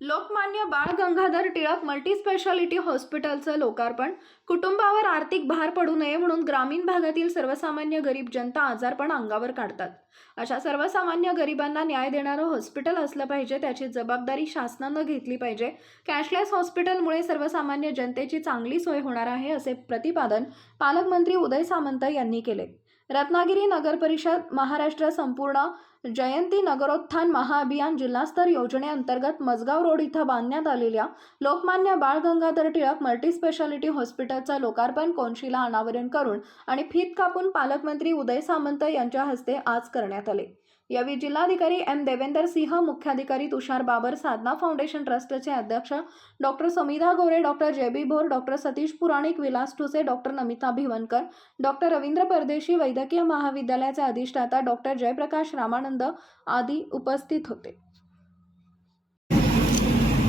Lokmanya Bal Gangadhar Tilak multispeciality हॉस्पिटलचं लोकार्पण. कुटुंबावर आर्थिक भार पडू नये म्हणून ग्रामीण भागातील सर्वसामान्य गरीब जनता आजारपण अंगावर काढतात. अशा सर्वसामान्य गरिबांना न्याय देणारं हॉस्पिटल असलं पाहिजे त्याची जबाबदारी शासनानं घेतली पाहिजे. कॅशलेस हॉस्पिटलमुळे सर्वसामान्य जनतेची चांगली सोय होणार आहे असे प्रतिपादन पालकमंत्री उदय सामंत यांनी केले. रत्नागिरी नगर परिषद महाराष्ट्र संपूर्ण जयंती नगरोत्थान महाअभियान जिल्हास्तर योजनेअंतर्गत मजगाव रोड इथं बांधण्यात आलेल्या लोकमान्य बाळ गंगाधर टिळक मल्टीस्पेशालिटी हॉस्पिटलचं लोकार्पण कोनशिला अनावरण करून आणि फीत कापून पालकमंत्री उदय सामंत यांच्या हस्ते आज करण्यात आले. यावेळी जिल्हाधिकारी एम देवेंदर सिंह मुख्याधिकारी तुषार बाबर साधना फाउंडेशन ट्रस्टचे अध्यक्ष doctor Samidha Gore doctor J B Bhor doctor Satish Puranik Vilas Thuse doctor Namita Bhivankar doctor Ravindra Pardeshi वैद्यकीय महाविद्यालयाचे अधिष्ठाता डॉक्टर जयप्रकाश रामानंद आदी उपस्थित होते.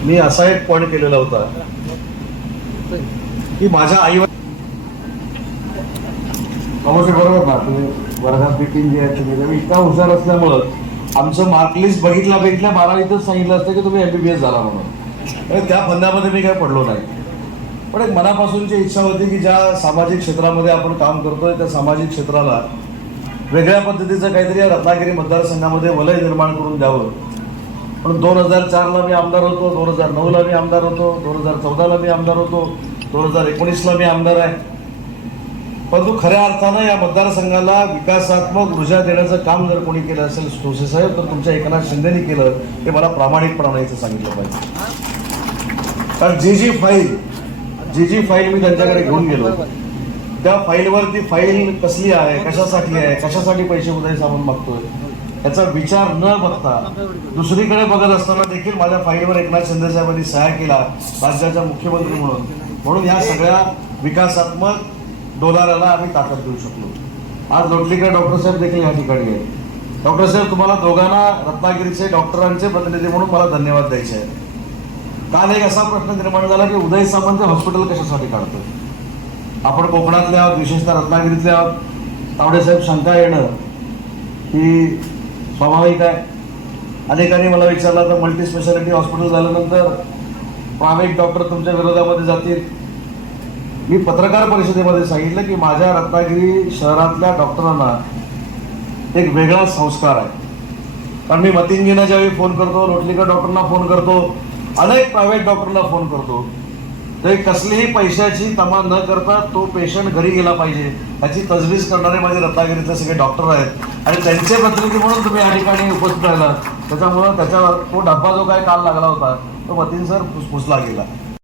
मी असा एक पॉइंट केलेला होता की माझ्या आई अवश्य बरोबर ना तुम्ही वर्गात मिटिंग जी आहे तुम्ही इतका हुशार असल्यामुळं आमचं मार्क लिस्ट बघितल्या बघितल्या बारावीतच सांगितलं असतं की तुम्ही एमबीबीएस झाला म्हणून. त्या फंद्यामध्ये मी काय पडलो नाही. पण एक मनापासूनची इच्छा होती की ज्या सामाजिक क्षेत्रामध्ये आपण काम करतोय त्या सामाजिक क्षेत्राला वेगळ्या पद्धतीचं काहीतरी या रत्नागिरी मतदारसंघामध्ये वलय निर्माण करून द्यावं. पण दोन हजार चारला मी आमदार होतो दोन हजार नऊला मी आमदार होतो दोन हजार चौदाला मी आमदार होतो दोन हजार एकोणीसला मी आमदार आहे. परंतु खऱ्या अर्थानं या मतदारसंघाला विकासात्मक ऊर्जा देण्याचं काम जर कोणी केलं असेल ठोसे साहेब तर तुमच्या एकनाथ शिंदेनी केलं हे मला प्रामाणिकपणाने इथं सांगितलं पाहिजे. कारण जी जी फाईल जी जी फाईल मी त्यांच्याकडे घेऊन गेलो त्या फाईलवर ती फाईल कसली आहे कशासाठी आहे कशासाठी पैसे उदय सामान मागतोय याचा विचार न बघता दुसरीकडे बघत असताना देखील माझ्या फाईलवर एकनाथ शिंदे साहेबांनी सह्या केला राज्याच्या मुख्यमंत्री म्हणून. म्हणून या सगळ्या विकासात्मक डोलाराला आम्ही ताकद देऊ शकलो. आज लोटलीकर डॉक्टर साहेब देखील या ठिकाणी आहेत. डॉक्टर साहेब तुम्हाला दोघांना रत्नागिरीचे डॉक्टरांचे प्रतिनिधी म्हणून मला धन्यवाद द्यायचे आहे काल एक असा प्रश्न निर्माण झाला की उदय सामंत हॉस्पिटल कशासाठी काढतोय? आपण कोकणातले आहोत विशेषतः रत्नागिरीतले आहोत. तावडेसाहेब शंका येणं ही स्वाभाविक आहे. अनेकांनी मला विचारलं तर मल्टी स्पेशालिटी हॉस्पिटल झाल्यानंतर प्रायव्हेट डॉक्टर तुमच्या विरोधामध्ये जातील. मी पत्रकार परिषदेमध्ये सांगितलं की माझ्या रत्नागिरी शहरातल्या डॉक्टरांना एक वेगळा संस्कार आहे. कारण मी मतिंजीना ज्यावेळी फोन करतो लोटलीकर डॉक्टरना फोन करतो अनेक प्रायव्हेट डॉक्टरना फोन करतो. ते कसलीही पैशाची तमा न करता तो पेशंट घरी गेला पाहिजे. याची तजवीज करणारे माझे रत्नागिरीतले सगळे डॉक्टर आहेत. आणि त्यांचे प्रतिनिधी म्हणून तुम्ही या ठिकाणी उपस्थित राहिला त्याच्यामुळं त्याच्यावर तो डब्बा जो काय काल लागला होता तो मतीन सर फुसफुसला गेला.